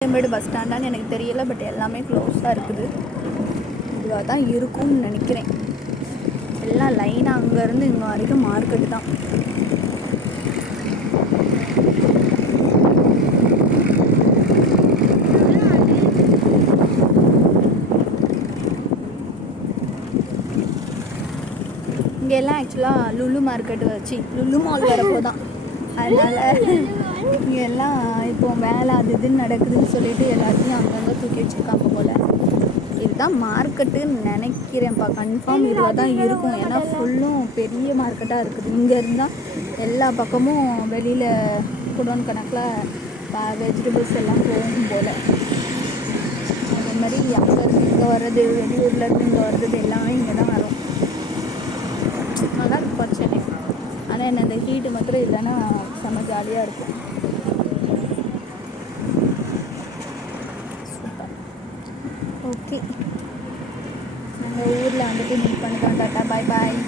Koyambedu bus ஸ்டாண்டான்னு எனக்கு தெரியல, but எல்லாமே க்ளோஸாக இருக்குது. இதுவாக தான் இருக்கும்னு நினைக்கிறேன். எல்லாம் லைனாக அங்கேருந்து இங்கே வரைக்கும் மார்க்கெட்டு தான். இங்கெல்லாம் ஆக்சுவலாக லுலு மார்க்கெட்டு வச்சு லுலு மால் வரப்போ தான். அதனால் இங்கே எல்லாம் இப்போ வேலை அது இதுன்னு நடக்குதுன்னு சொல்லிட்டு எல்லாத்தையும் அங்கங்கே தூக்கி வச்சுருக்காங்க போல். இதுதான் மார்க்கெட்டுன்னு நினைக்கிறேன்ப்பா. கன்ஃபார்ம் இதுவாக தான் இருக்கும். ஏன்னா ஃபுல்லும் பெரிய மார்க்கெட்டாக இருக்குது. இங்கே இருந்தால் எல்லா பக்கமும் வெளியில் குடோன் கணக்கில் வெஜிடபிள்ஸ் எல்லாம் போகும் போல். அதே மாதிரி அங்கேருந்து இங்கே வர்றது, வெளியூர்லேருந்து இங்கே வர்றது எல்லாமே இங்கே தான் வரும். அதான் பிரச்சனை. ஆனால் என்ன இந்த ஹீட்டு மாத்திரம் இல்லைன்னா செம்ம ஜாலியாக இருக்கும். சூப்பர். ஓகே, நாங்கள் ஊரில் வந்துட்டு மீட் பண்ணிட்டோம். டாட்டா, பாய் பாய்.